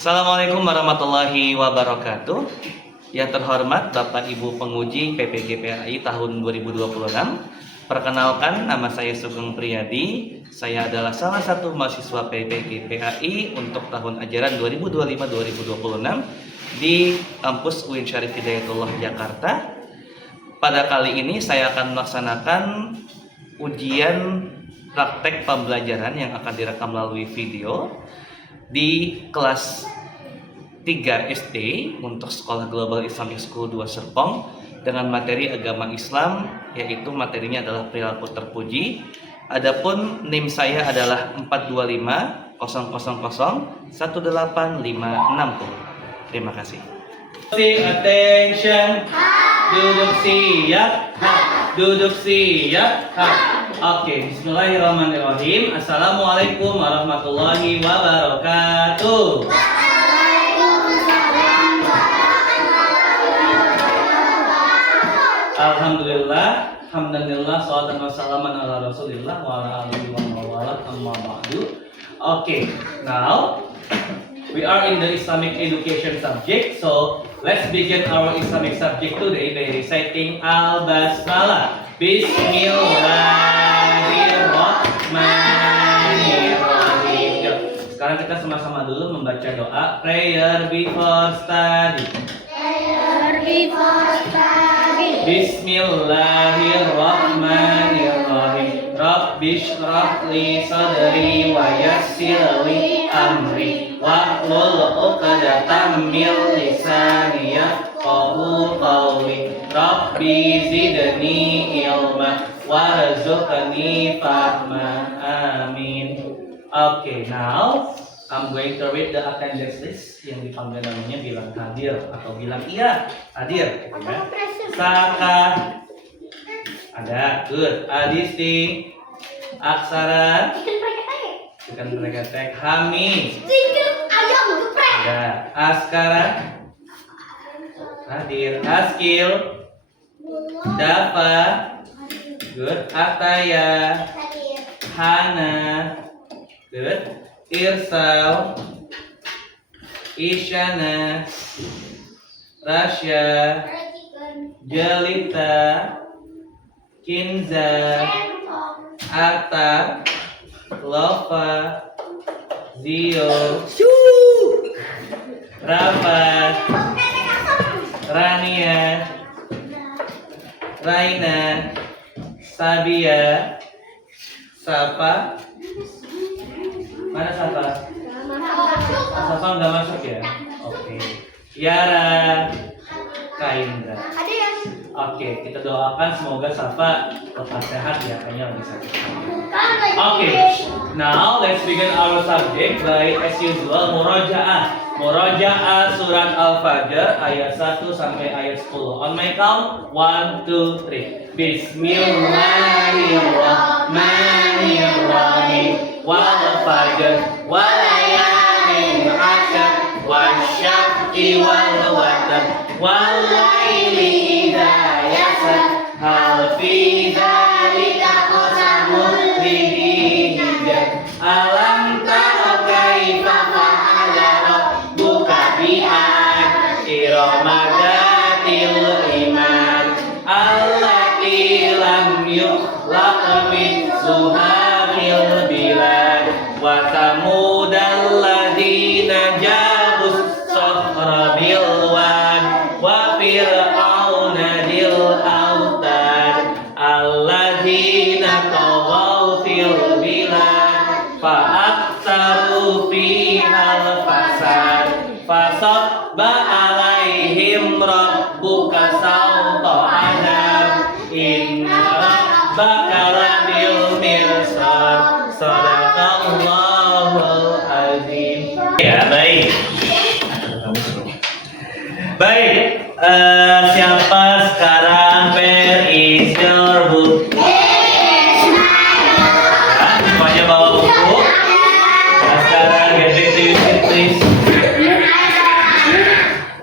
Assalamualaikum warahmatullahi wabarakatuh. Yang terhormat Bapak Ibu penguji PPG PAI tahun 2026. Perkenalkan, nama saya Sugeng Priyadi. Saya adalah salah satu mahasiswa PPG PAI untuk tahun ajaran 2025-2026 di kampus UIN Syarif Hidayatullah Jakarta. Pada kali ini saya akan melaksanakan ujian praktek pembelajaran yang akan direkam melalui video di kelas 3 SD untuk Sekolah Global Islamic School 2 Serpong dengan materi agama Islam, yaitu materinya adalah perilaku terpuji. Adapun NIM saya adalah 42500018560. Terima kasih. Attention. Duduk siap. Duduk siap. Oke, bismillahirrahmanirrahim. Assalamualaikum warahmatullahi wabarakatuh. Alhamdulillah, hamdanillah, salatan wassalaman ala rasulillah wa ala alihi wa mawala amma ba'du. Okay, now we are in the Islamic education subject, so let's begin our Islamic subject today by reciting Al-Basmalah. Bismillahirrahmanirrahim. Sekarang kita sama-sama dulu membaca doa prayer before study. Prayer before study. Bismillahirrahmanirrahim. Rabbi shrah li sadri wa yassir li amri wahlul 'uqdatam min lisani yafqahu qawli. Rabbi zidni ilma warzuqni fahma. Amin. Okay, now I'm going to read the attendance list. Yang dipanggil namanya bilang hadir atau bilang iya hadir. Saka ada, good. Adisti, Aksara, bukan mereka tag. Hami, ada. Askara, hadir. Askil, Dafa, good. Ataya, Hana, good. Irsal, Isyana, Rasya, Jelita, Kinza, Atta, Lova, Zio, Rafa, Rania, Raina, Sabia, Sapa. Mana Sapa? Sapa nggak masuk ya? Oke. Yara, Kaindra. Oke, kita doakan semoga Safa tetap sehat ya, kayaknya lagi sakit. Oke, now let's begin our subject by as usual Murajaah. Murajaah surat Al-Fajr ayat 1 sampai ayat 10. On my count, 1, 2, 3. Bismillahirrahmanirrahim. Wal fajr wa layalin 'ashr wasyaf'i wal watr wal laili idza yasr hal fi dzalika qasamul lidhi hijr alam tara kaifa fa'ala rabbuka bi'ad iramadatil iman allati lam yukhlaq mithluha fil bilad wa samudal ladzina jabus sakhra bil wad wa fir'auna dil autad alladzina taghaw fil bilad fa aktsaru fihal fasad fasabba alaihim rabbuka sawta adab inna rabbaka labil mirsad. Sadaqallahul azim. Ya, baik. Baik, siapa sekarang? Where is your book? Semuanya bawa buku. Nah, sekarang get back to your seat, please.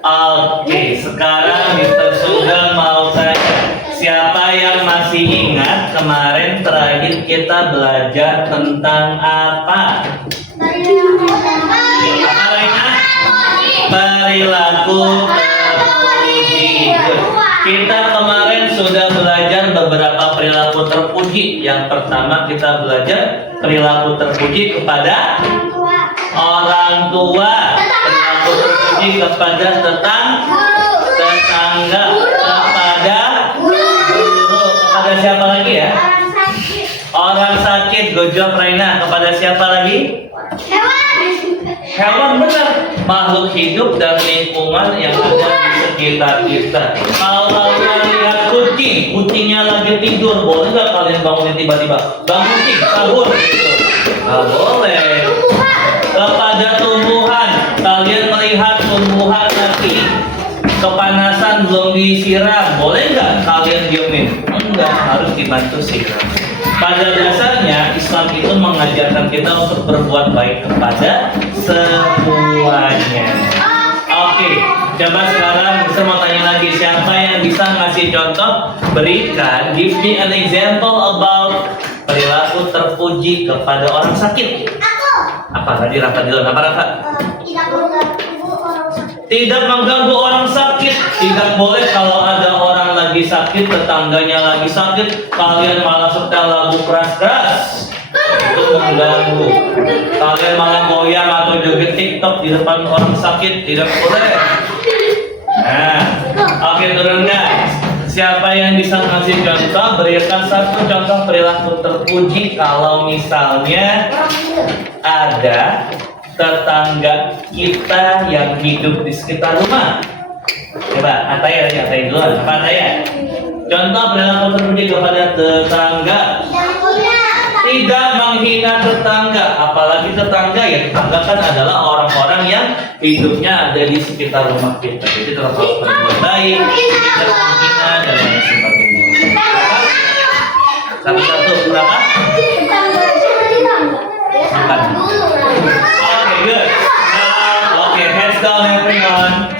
Oke, sekarang kita sudah mau tanya. Siapa yang masih ingat kemarin terakhir kita belajar tentang apa? Apa, Raina? perilaku terpuji. Kita kemarin sudah belajar beberapa perilaku terpuji. Yang pertama kita belajar perilaku terpuji kepada orang tua, perilaku terpuji kepada tetangga, kepada guru, kepada siapa lagi ya? Orang sakit. Good job Raina. Kepada siapa lagi? Hewan, benar. Makhluk hidup dan lingkungan yang ada di sekitar kita. Kalau kalian lihat kucingnya lagi tidur, boleh nggak kalian bangunin tiba-tiba? Bangun kucing, sahur gitu. Nggak boleh. Kepada tumbuhan, kalian melihat tumbuhan lagi kepanasan belum disiram, boleh nggak kalian diemin? Enggak, harus dibantu siram. Pada dasarnya Islam itu mengajarkan kita untuk berbuat baik kepada semuanya. Oke, coba sekarang bisa mau tanya lagi, siapa yang bisa ngasih contoh? Berikan, give me an example about perilaku terpuji kepada orang sakit. Apa tadi Rafa dulu? Apa Rafa? Tidak mengganggu orang sakit. Tidak boleh kalau ada orang lagi sakit, tetangganya lagi sakit, kalian malah setel lagu keras-keras. Itu mengganggu. Kalian malah goyang atau joget TikTok di depan orang sakit, tidak boleh. Nah, oke, turun guys. Siapa yang bisa ngasih contoh? Berikan satu contoh perilaku terpuji kalau misalnya ada tetangga kita yang hidup di sekitar rumah. Coba, Ataya duluan. Apa Ataya? Contoh perilaku terpuji kepada tetangga. Tidak menghina tetangga, apalagi tetangga ya. Tetangga kan adalah orang-orang yang hidupnya ada di sekitar rumah kita. Jadi tetap harus berbuat baik, tidak menghina dan lain sebagainya. Satu-satu berapa? Empat. Okay, good. Okay, hands down everyone.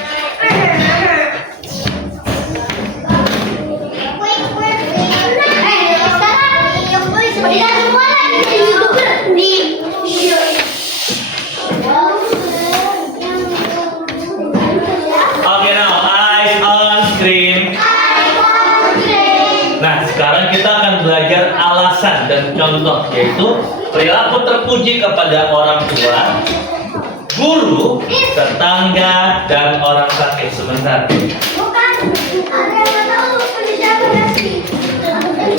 Okay, now eyes on screen. Nah, sekarang kita akan belajar alasan dan contoh, yaitu perilaku terpuji kepada orang tua, guru, tetangga, dan orang sakit. Sebentar.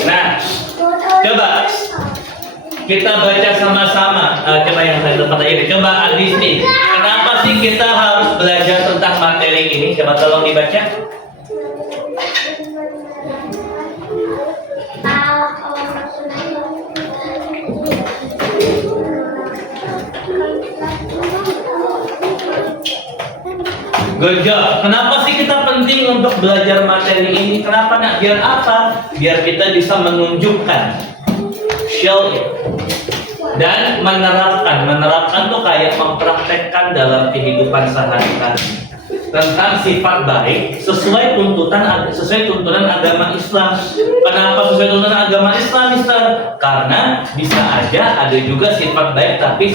Nah, coba kita baca sama-sama. Coba yang saya tempat ini. Coba Adisti, kenapa sih kita harus belajar tentang materi ini? Coba tolong dibaca. Good job. Kenapa sih kita penting untuk belajar materi ini? Kenapa nak? Biar apa? Biar kita bisa menunjukkan, show it, dan menerapkan. Menerapkan tuh kayak mempraktekkan dalam kehidupan sehari-hari tentang sifat baik sesuai tuntunan agama Islam. Kenapa sesuai tuntunan agama Islam, Mister? Karena bisa aja ada juga sifat baik tapi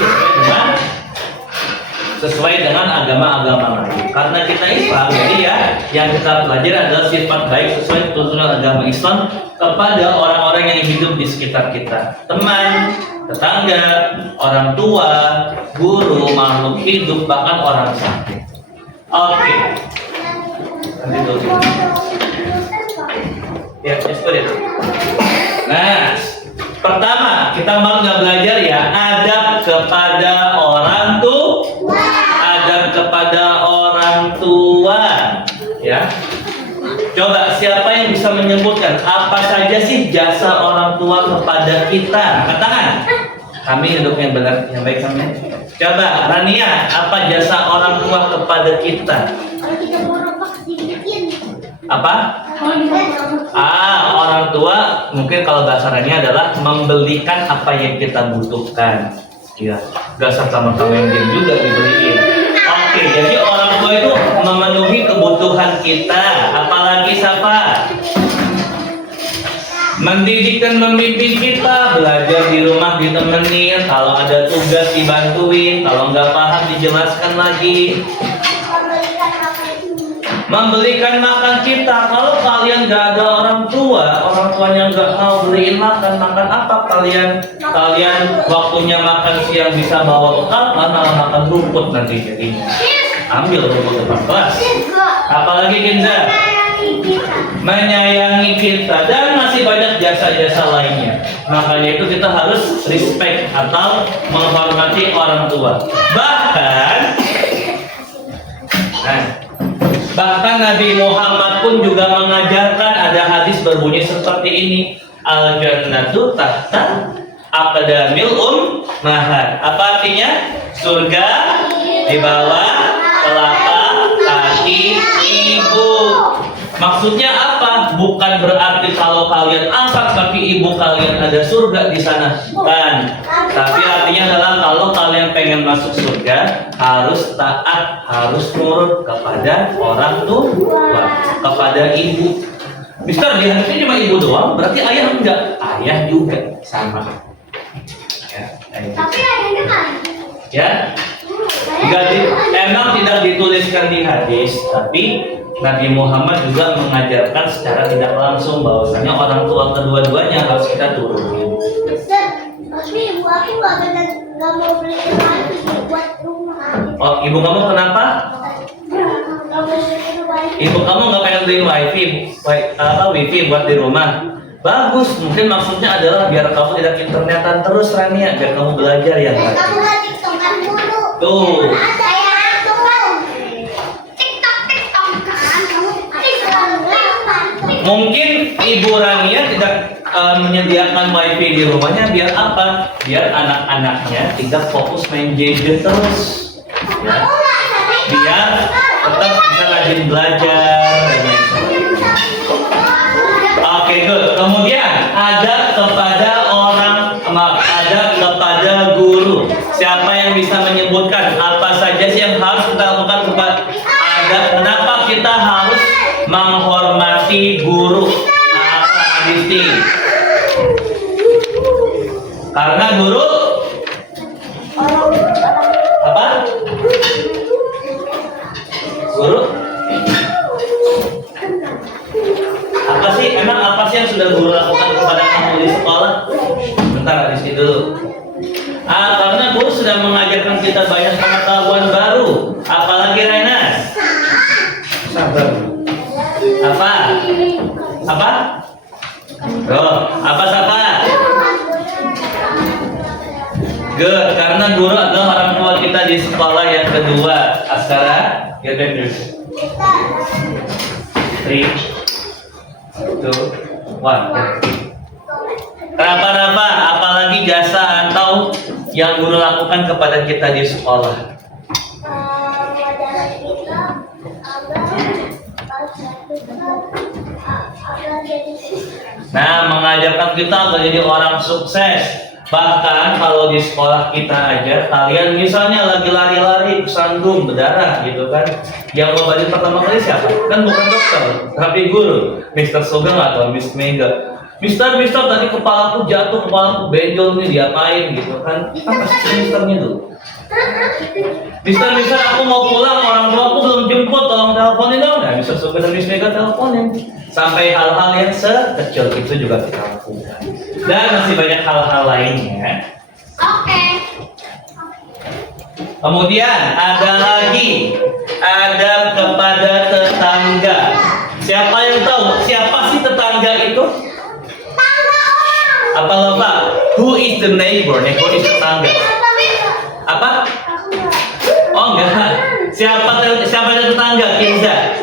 sesuai dengan agama-agama lain. Karena kita Islam, jadi ya yang kita pelajari adalah sifat baik sesuai tuntunan agama Islam kepada orang-orang yang hidup di sekitar kita. Teman, tetangga, orang tua, guru, makhluk hidup, bahkan orang sakit. Oke. Ya, nah, pertama kita mau belajar ya adab kepada orang tua. Kepada orang tua, ya. Coba siapa yang bisa menyebutkan apa saja sih jasa orang tua kepada kita? Angkat tangan. Kami hidup yang benar, yang baik sama. Coba Rania, apa jasa orang tua kepada kita? Apa? Orang tua mungkin kalau bahasa Rania adalah membelikan apa yang kita butuhkan. Ya, gak sama-sama yang dia juga dibeliin. Oke, jadi orang tua itu memenuhi kebutuhan kita. Apalagi siapa? Mendidik dan membimbing kita. Belajar di rumah ditemenin. Kalau ada tugas dibantuin. Kalau nggak paham dijelaskan lagi. membelikan makan kita. Kalau kalian gak ada orang tuanya gak mau beliin makan apa kalian? Kalian waktunya makan siang bisa bawa bekal, malah makan rumput nanti jadinya. Ambil rumput depan kelas. Apalagi Kinza? Menyayangi kita dan masih banyak jasa-jasa lainnya. Makanya itu kita harus respect atau menghormati orang tua. Bahkan Nabi Muhammad pun juga mengajarkan, ada hadis berbunyi seperti ini, al-jannatu tahta aqdamil ummahat. Apa artinya? Surga di bawah telapak kaki ibu. Maksudnya apa? Bukan berarti kalau kalian angkat kaki ibu kalian ada surga di sana, kan? Tapi artinya adalah kalau kalian pengen masuk surga harus taat, harus nurut kepada orang tua, kepada ibu. Mister, di hadisnya cuma ibu doang, berarti ayah enggak? Ayah juga sama. Ya, Tapi ayahnya kan? Ya, emang tidak dituliskan di hadis, tapi Nabi Muhammad juga mengajarkan secara tidak langsung bahwasanya orang tua kedua-duanya harus kita turutin. Tapi ibu aku nggak mau beliin lagi buat rumah. Oh, ibu kamu kenapa? Nggak mau beliin lagi. Ibu kamu nggak pengen beliin wifi buat di rumah? Bagus, mungkin maksudnya adalah biar kamu tidak internetan terus, Rania, biar kamu belajar ya. Kamu nggak tiktokan dulu. Tuh. Mungkin Ibu Rania tidak menyediakan wifi di rumahnya biar apa? Biar anak-anaknya tidak fokus main gadget terus. Ya. Biar tetap bisa rajin belajar dan lain sebagainya. Oke, good. Kemudian ada kepada guru. Siapa yang bisa menyebutkan apa saja sih yang harus kita lakukan kenapa kita harus menghormati guru? Apa Adisti? Karena guru apa? Guru? Apa sih? Emang apa sih yang sudah guru lakukan kepada kamu di sekolah? Bentar Adisti dulu. Karena guru sudah mengajarkan kita banyak pengetahuan baru. Apalagi Renas? Sabar. Apa? Apa Sapa? Good, karena guru adalah orang tua kita di sekolah yang kedua. Askara, get back dulu. 3, 2, 1. Kenapa? Apalagi jasa atau yang guru lakukan kepada kita di sekolah? Nah, mengajarkan kita menjadi orang sukses. Bahkan kalau di sekolah kita aja, kalian misalnya lagi lari-lari kesandung berdarah gitu kan, yang ngobatin pertama kali siapa? Kan bukan dokter, tapi guru, Mr. Sugeng atau Miss Mega. Mister, tadi kepalaku jatuh, kepalaku benjol nih, diapain gitu kan? Kasih misternya dulu. Mister, aku mau pulang, orang tua aku belum jemput, tolong teleponin dong. Nah, Mister Sugeng dan Miss Mega teleponin. Sampai hal-hal yang sekecil itu juga kita lakukan. Dan masih banyak hal-hal lainnya. Oke. Kemudian ada lagi, ada kepada tetangga. Siapa yang tahu siapa sih tetangga itu? Apa lo Pak? Who is the neighbor? Neighbor is tetangga. Apa? Oh enggak. Siapa tetangga? Kinza.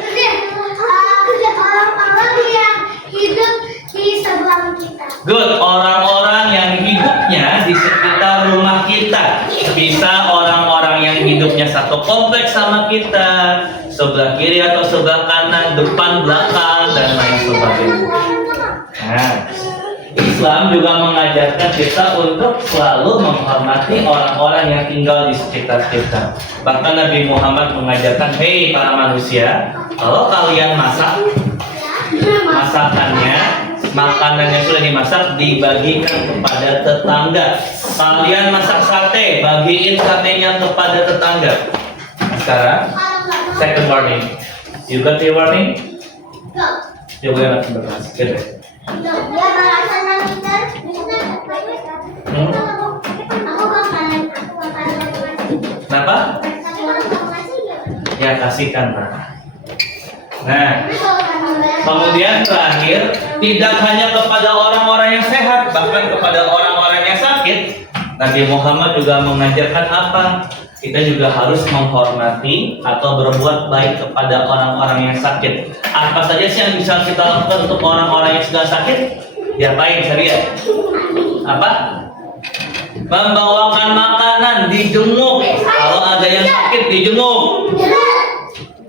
Orang-orang yang hidup di sebelah kita. Good, orang-orang yang hidupnya di sekitar rumah kita. Bisa orang-orang yang hidupnya satu kompleks sama kita, sebelah kiri atau sebelah kanan, depan, belakang, dan lain sebagainya. Nah, Islam juga mengajarkan kita untuk selalu menghormati orang-orang yang tinggal di sekitar kita. Bahkan Nabi Muhammad mengajarkan, hei para manusia, kalau kalian masakannya, makanannya sudah dimasak, dibagikan kepada tetangga. Kalian masak sate, bagiin satenya kepada tetangga. Sekarang, second warning. You got your warning? Go. Coba yang berhasil deh. Dia balasan lah, Mister. Aku bakalan. Kenapa? Tapi kalau kamu ngasih ya. Ya kasihkan lah. Nah, kemudian terakhir, tidak hanya kepada orang-orang yang sehat, bahkan kepada orang-orang yang sakit. Nabi Muhammad juga mengajarkan apa? Kita juga harus menghormati atau berbuat baik kepada orang-orang yang sakit. Apa saja sih yang bisa kita lakukan untuk orang-orang yang sudah sakit? Diapain, Syariah? Apa? Membawakan makanan, dijenguk. Kalau ada yang sakit, dijenguk.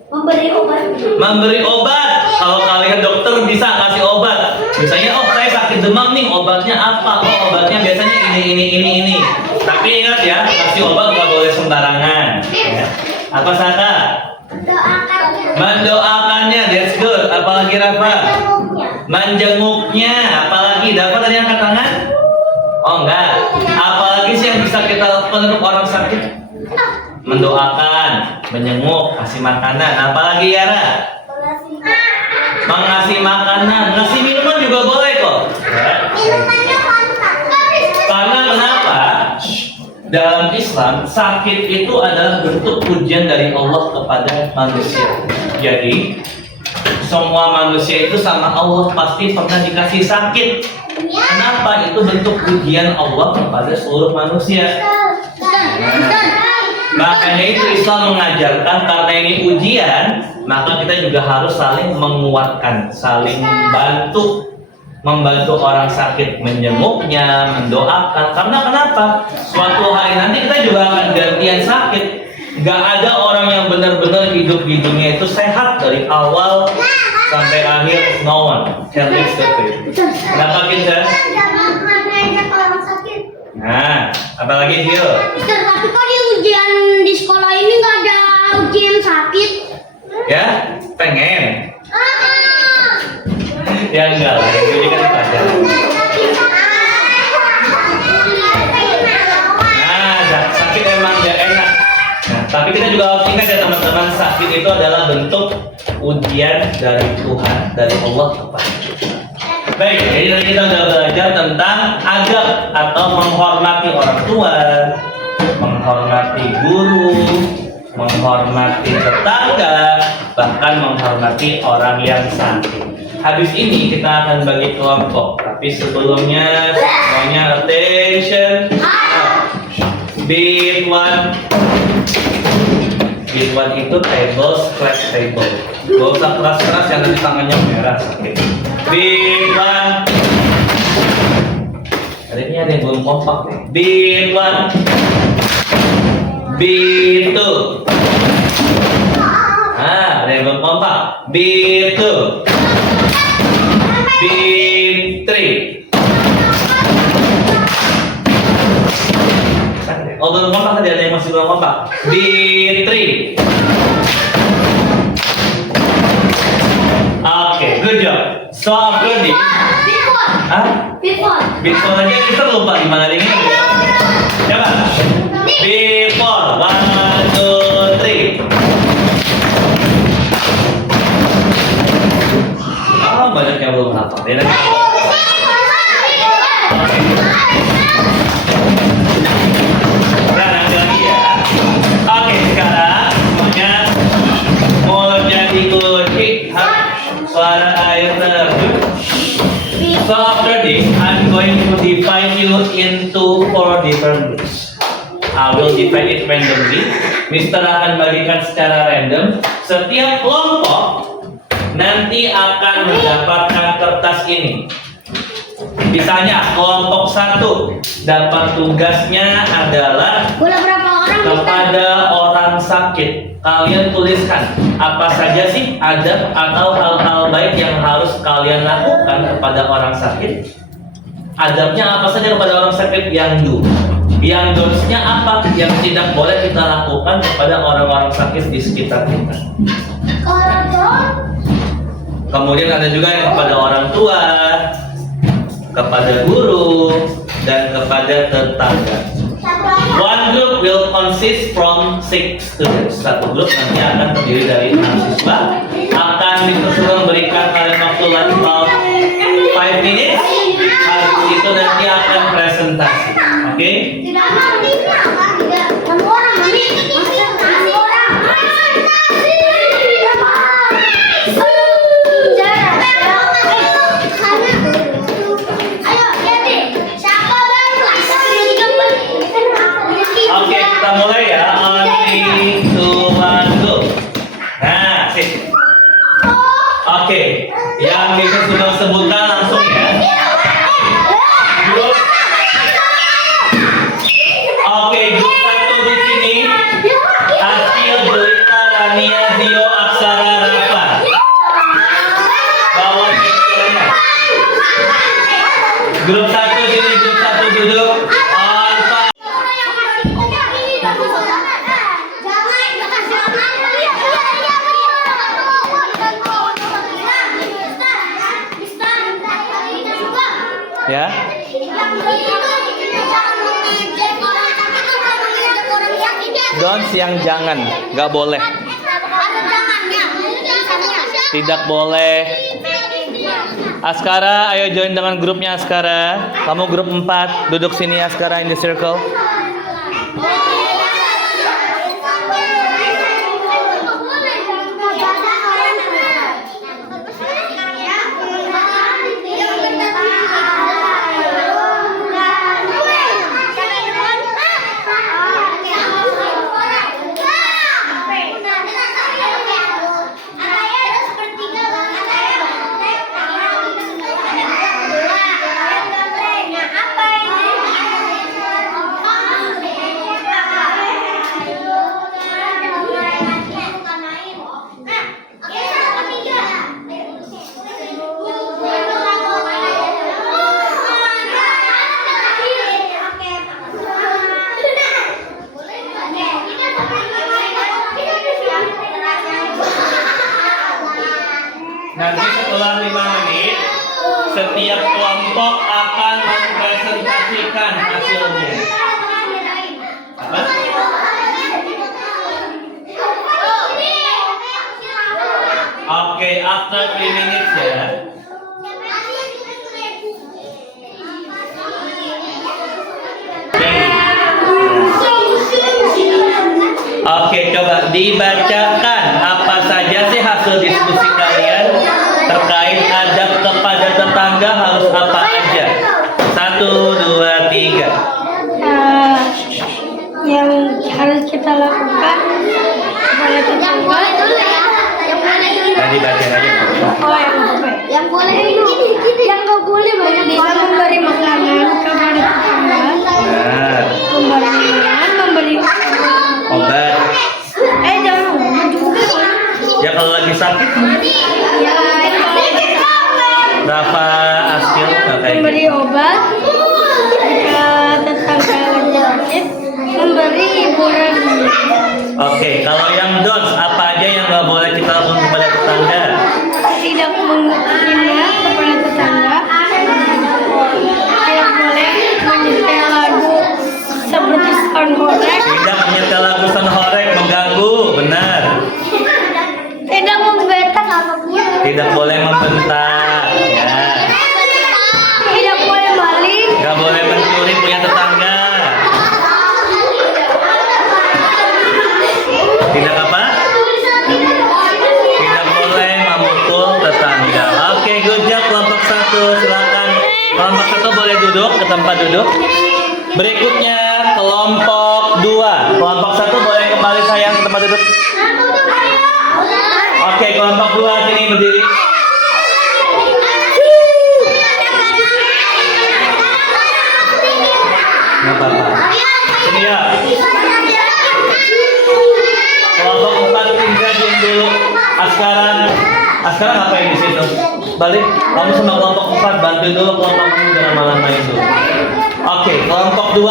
Memberi obat. Memberi obat. Kalau kalian dokter bisa kasih obat. Misalnya, oh saya sakit demam nih, obatnya apa? Oh obatnya biasanya ini. Tapi ingat ya, kasih obat nggak boleh sembarangan. Ya. Apa Saka? Doakannya. Mendoakannya, that's good. Apalagi Rafa? Menjenguknya. Apalagi Dapat tadi angkat tangan? Oh enggak. Apalagi sih yang bisa kita lakukan untuk orang sakit? Mendoakan, menjenguk, kasih makanan. Apalagi Yara? Mengasih makanan, ngasih minuman juga boleh kok. Ya. Minumannya kontak. Karena kenapa? Dalam Islam, sakit itu adalah bentuk ujian dari Allah kepada manusia. Jadi, semua manusia itu sama Allah pasti pernah dikasih sakit. Kenapa? Itu bentuk ujian Allah kepada seluruh manusia. Makanya itu Islam mengajarkan karena ini ujian, maka kita juga harus saling menguatkan, saling membantu orang sakit, menjenguknya, mendoakan. Karena kenapa? Suatu hari nanti kita juga akan gantian sakit. Gak ada orang yang benar-benar hidup di dunia itu sehat dari awal sampai akhir. No one can live that way. Kenapa kita? Nah, apalagi Gio? Mister, tapi kok di ujian di sekolah ini nggak ada ujian sakit? Ya, pengen? Ya enggak lah, yang ini kan pelajaran. Nah, sakit emang gak enak. Nah, tapi kita juga harus ingat ya teman-teman, sakit itu adalah bentuk ujian dari Tuhan, dari Allah kepada kita. Baik, jadi tadi kita sudah belajar tentang adab atau menghormati orang tua, menghormati guru, menghormati tetangga, bahkan menghormati orang yang sakit. Habis ini kita akan bagi kelompok, tapi sebelumnya semuanya attention. Beat one. Beat one itu table, scratch table. Gak usah keras-keras yang nanti tangannya merah sakit. Beat one. Ini ada yang belum kompak nih. Beat one. Beat two. Ada yang belum kompak. Beat two. Beat three. Oh belum kompak tadi, ada yang masih belum kompak. Beat three. Oke, good job. So after this, before aja kita lupa gimana ini. Coba. Before, 1, 2, 3. Banyak yang belum hafal. Ya, nanti lagi ya. Oke, sekarang semuanya mulutnya dikunci. Suara air terjun. So after this, I'm going to divide you into 4 different groups. I will divide it randomly. Mister akan bagikan secara random. Setiap kelompok nanti akan mendapatkan kertas ini. Misalnya kelompok 1 dapat tugasnya adalah Boleh berapa orang? kepada orang sakit. Kalian tuliskan apa saja sih adab atau hal-hal baik yang harus kalian lakukan kepada orang sakit. Adabnya apa saja kepada orang sakit yang do. Yang don'ts-nya apa yang tidak boleh kita lakukan kepada orang-orang sakit di sekitar kita. Kemudian ada juga yang kepada orang tua, kepada guru, dan kepada tetangga. One group will consist from 6 students. Satu grup nanti akan terdiri dari 6 siswa. Akan disuruh memberikan kalian waktu lagi about 5 minutes. Habis itu nanti akan presentasi. Oke? Oke, kita mulai ya. On 3, 2, 1, go. Nah, sip. Oke, yang bisa sudah sebutkan langsung ya. Grup. Oke, grup 1 di sini. Asil, Jelita, Rania, Zio, Aksara, Rafa. Bawa picture-nya. Grup 1 sini, grup 1 duduk. Alfa. Ya. Don't yang jangan, nggak boleh. Tidak boleh. Askara, ayo join dengan grupnya Askara. Kamu grup 4, duduk sini Askara in the circle. Nanti setelah 5 menit, setiap kelompok akan mempresentasikan hasilnya. Apa? Oke, after 3 minutes ya. Oke, coba dibacakan apa saja sih hasil diskusi kalian terkait adab kepada tetangga harus apa aja? 1, 2, 3. Yang harus kita lakukan kepada tetangga Nah, dibaca aja. oh yang boleh yang nggak boleh bisa memberi makanan kepada tetangga, Nah, memberi obat. jangan obat juga Ya kalau lagi sakit, ya Rafa, Askil, kayak memberi gitu. obat jika tetangga lagi sakit, memberi hiburan. Oke, kalau yang don'ts apa aja yang nggak boleh kita lakukan kepada tetangga? Tidak menghina kepada tetangga, tidak boleh menyetel lagu seperti sound horeg, Tidak menyetel lagu sound horeg mengganggu, benar. tidak membentak apapun, Tidak boleh membentak, ya. tidak boleh maling, Nggak boleh mencuri punya tetangga. Tidak apa? Tidak boleh memukul tetangga. Oke, good job kelompok 1. Silakan. Kelompok 1 boleh duduk ke tempat duduk. Berikutnya kelompok 2. Kelompok 1 boleh kembali sayang ke tempat duduk. Oke, kelompok 2 sini berdiri. Nggak apa-apa. Sini ya. Kelompok 4 tinggal diam dulu. Askara ngapain di situ? Balik. Kamu sama kelompok 4 bantu dulu kelompok ini jangan lama-lama itu. Oke, kelompok 2.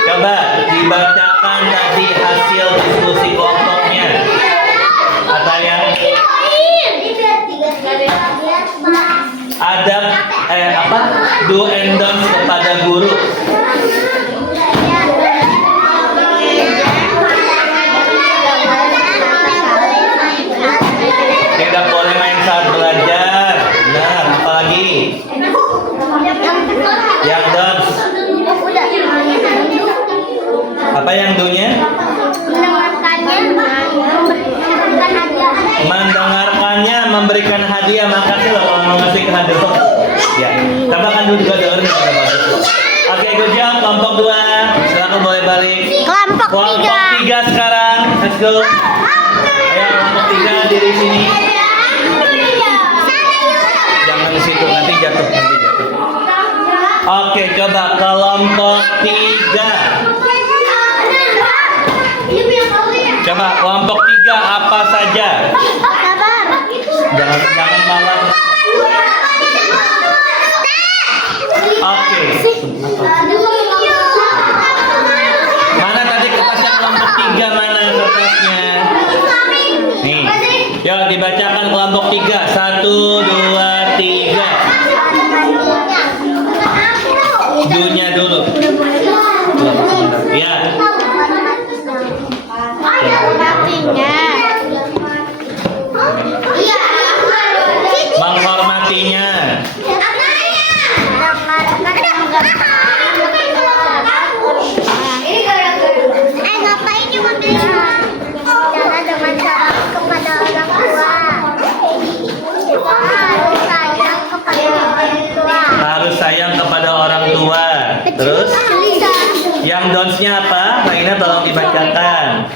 Coba dibacakan tadi hasil diskusi kelompoknya. Ataya. Adab do and don'ts kepada guru. Apa yang do-nya? Mendengarkannya, memberikan hadiah. Mendengarkannya, memberikan hadiah. Makasih loh kalau mau ngasih kado. Ya, coba kan dulu juga dengerin pada bagus loh. Oke, good job. Kelompok 2. Silakan boleh balik. Kelompok Kelompok 3 sekarang. Let's go. Ayo kelompok 3 diri sini. Jangan di situ, nanti jatuh. Oke, coba kelompok 3. Coba kelompok 3 apa saja? Sabar. Jangan malam. Oke. Mana tadi kertasnya kelompok 3, mana kertasnya? Nih. Yuk dibacakan kelompok 3. 1, 2, 3. Dunya dulu. Ya. Menghormatinya. Ngapain cuma bilang jangan dengan cara kepada orang tua. Harus sayang kepada orang tua. Terus yang don'ts-nya apa? Raina tolong dibacakan.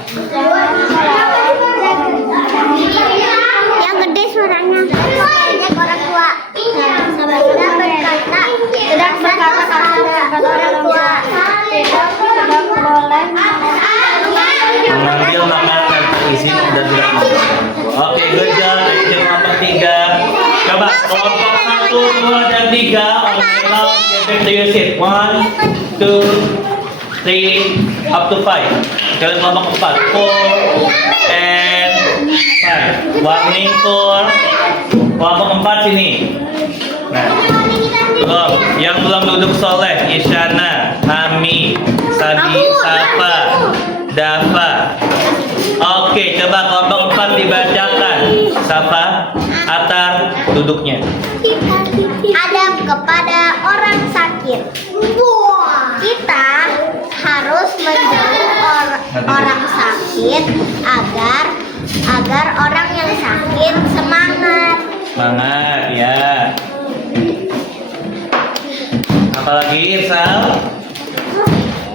Yang gede suaranya. Banyak orang tua. Tidak berkata. Tidak berkata kata orang tua. Tidak boleh. Mengambil makanan tanpa izin dan tidak membawa. Oke, good job. Lanjut kelompok 3. Coba kelompok 1, 2, dan 3. On your own, get back to your seat. 1, 2, 3, up to 5. Kalian kelompok 4. 4 and 5. Warning for kelompok 4 sini. Nah, belum. Yang belum duduk soleh, Isyana, Hami, Sabi, Safa, Dafa. Oke, coba kelompok 4 dibacakan. Safa, Atar, duduknya. Adab kepada orang sakit. Kita harus menjauh orang sakit agar orang yang sakit semangat. Semangat, ya. Apalagi, Irsal?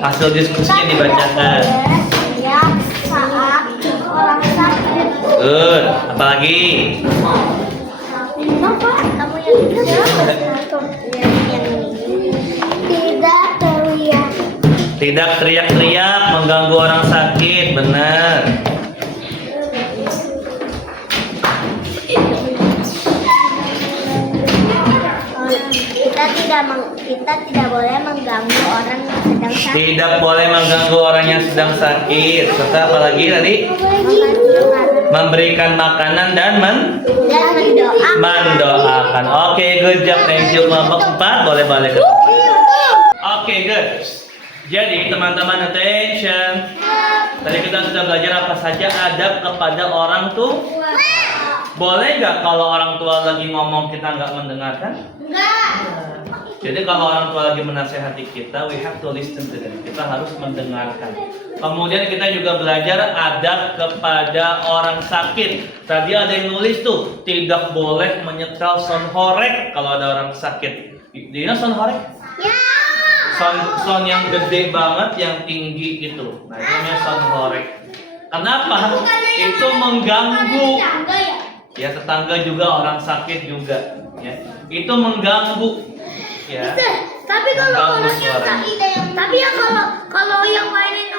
Hasil diskusinya dibacakan. Ya, saat orang sakit. Good. Apalagi? Kamu yang tidak teriak. Tidak teriak-teriak mengganggu orang sakit, benar. Kita tidak boleh mengganggu orang yang sedang sakit. Tidak boleh mengganggu orang yang sedang sakit. Serta apalagi tadi? Memberikan makanan dan mendoakan. Oke, good job. Thank you kelompok 4. Boleh balik ke tempat. Oke, good. Jadi teman-teman attention. Tadi kita sudah belajar apa saja adab kepada orang tua. Boleh nggak kalau orang tua lagi ngomong kita nggak mendengarkan? Enggak. Jadi kalau orang tua lagi menasehati kita, we have to listen to them. Kita harus mendengarkan. Kemudian kita juga belajar adab kepada orang sakit. Tadi ada yang nulis tuh, tidak boleh menyetel sound horeg kalau ada orang sakit. Do you know sound horeg? Ya. Sound yang gede banget, yang tinggi gitu. Nah, itu namanya sound horeg. Kenapa? Itu mengganggu. Ya, tetangga juga, orang sakit juga. Ya, itu mengganggu. Ya. Tapi kalau Mengganggu orangnya suaranya. sakit, tapi ya kalau yang mainin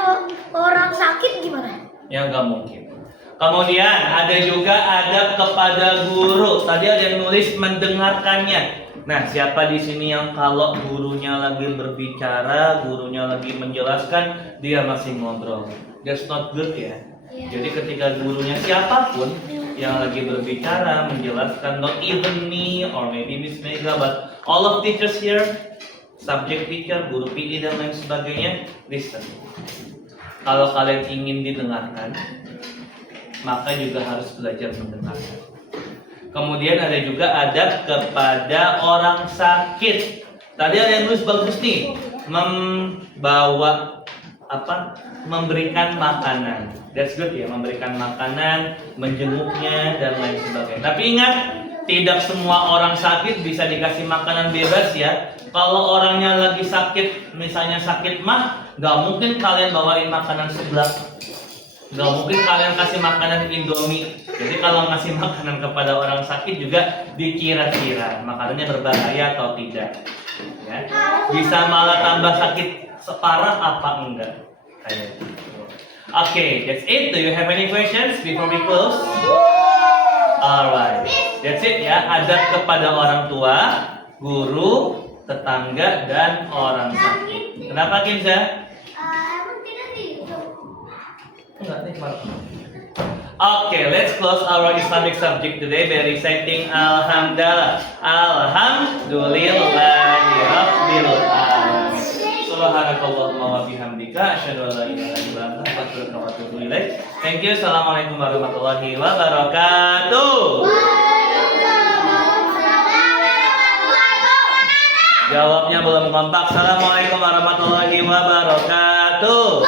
orang sakit gimana? Ya nggak mungkin. Kemudian ada juga adab kepada guru. Tadi ada yang nulis mendengarkannya. Nah, siapa di sini yang kalau gurunya lagi berbicara, gurunya lagi menjelaskan, dia masih ngobrol? That's not good ya. Jadi ketika gurunya siapapun yang lagi berbicara, menjelaskan, not even me or maybe Miss Mega, but all of teachers here, subject teacher, guru PE dan lain sebagainya, listen. Kalau kalian ingin didengarkan, maka juga harus belajar mendengarkan. Kemudian ada juga adab kepada orang sakit. Tadi ada yang nulis bagus nih, membawa memberikan makanan. That's good ya, memberikan makanan, menjenguknya dan lain sebagainya. Tapi ingat, tidak semua orang sakit bisa dikasih makanan bebas ya. Kalau orangnya lagi sakit, misalnya sakit mah, nggak mungkin kalian bawain makanan seblak. Nggak mungkin kalian kasih makanan Indomie. Jadi kalau ngasih makanan kepada orang sakit juga dikira-kira makanannya berbahaya atau tidak. Ya. Bisa malah tambah sakit separah apa enggak? Kayak gitu. Okay, that's it. Do you have any questions before we close? Alright, that's it ya. Adab kepada orang tua, guru, tetangga, dan orang sakit. Kenapa Kinza? Enggak, nih kemarin. Okay, let's close our Islamic subject today by reciting Alhamdulillah. Alhamdulillahirabbil alamin. Subhanakallahumma wa bihamdika asyhadu an la ilaha illa anta astaghfiruka wa atubu ilaik. Thank you. Assalamualaikum warahmatullahi wabarakatuh. Jawabnya belum kompak. Assalamualaikum warahmatullahi wabarakatuh.